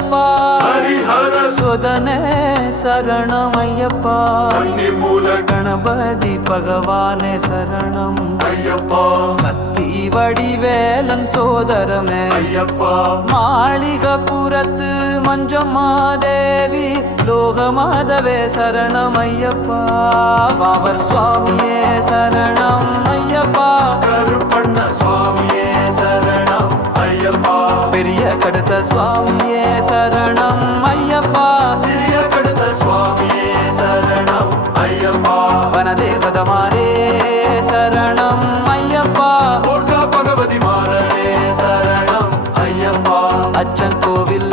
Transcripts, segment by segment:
ஐயப்பா. சுதனே சரணம் ஐயப்பா. கணபதி பகவானே சரணம். ஐயப்பா. சத்தி வடிவேலன் சோதரமே. ஐயப்பா. மாளிகபுரத்து மஞ்சம்மாதேவி லோகமாதவே சரணம் ஐயப்பா. அவர் சுவாமியே சரணம். கோவில்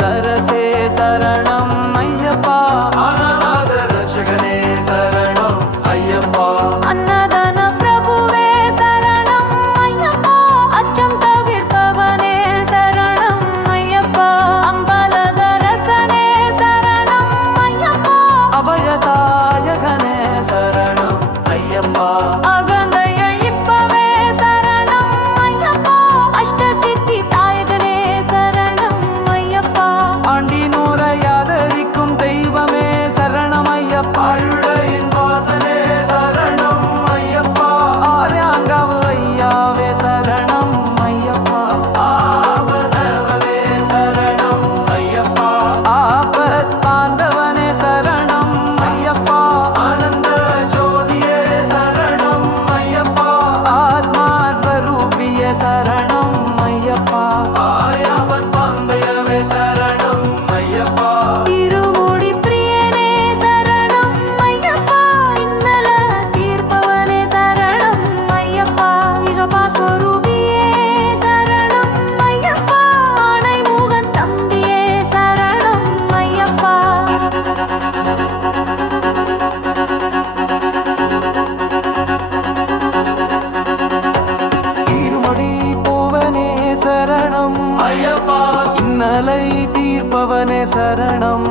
இன்னலை தீர்ப்பவனே சரணம்.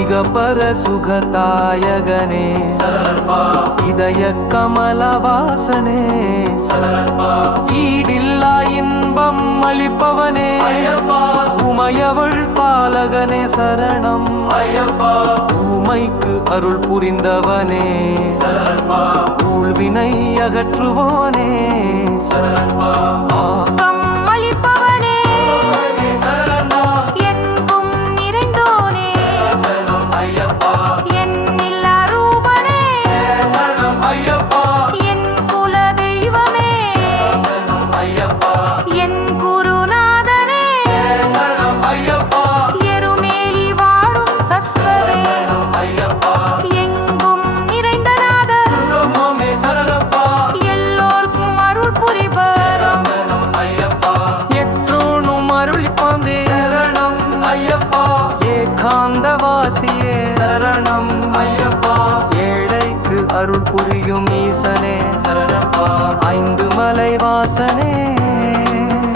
இகபர சுகதாயகனே. இதய கமலவாசனே ஈடில்லா இன்பம் அளிப்பவனே. உமையவள் பாலகனே சரணம். ஊமைக்கு அருள் புரிந்தவனே. ஊழ்வினை அகற்றுவோனே. சரண் ஐயப்பா ஏகாந்த வாசியே சரணம் ஐயப்பா. ஏழைக்கு அருள் புரியும் ஈசனே சரணப்பா. ஐந்து மலை வாசனே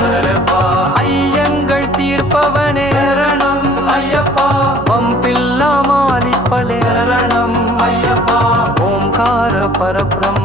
சரணப்பா. ஐயங்கள் தீர்ப்பவனே சரணம் ஐயப்பா. பம்பில்லா சரணம் ஐயப்பா. ஓம்கார பரபிரம்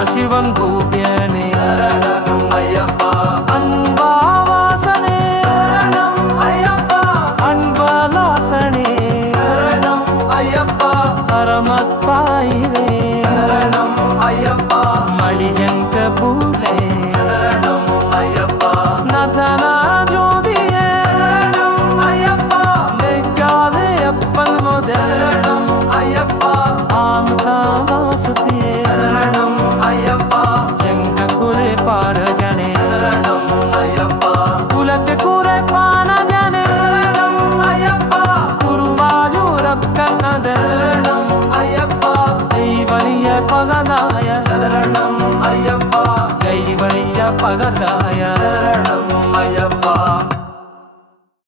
பரமசிவம் பூஜ்யனே. ஐயப்பா. அன்பா வாசனே. ஐயப்பா. அன்பாலாசனே ஐயப்பா. பரமத்பாயினே ஐயப்பா. மணியங்க பூலே